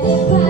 Bye.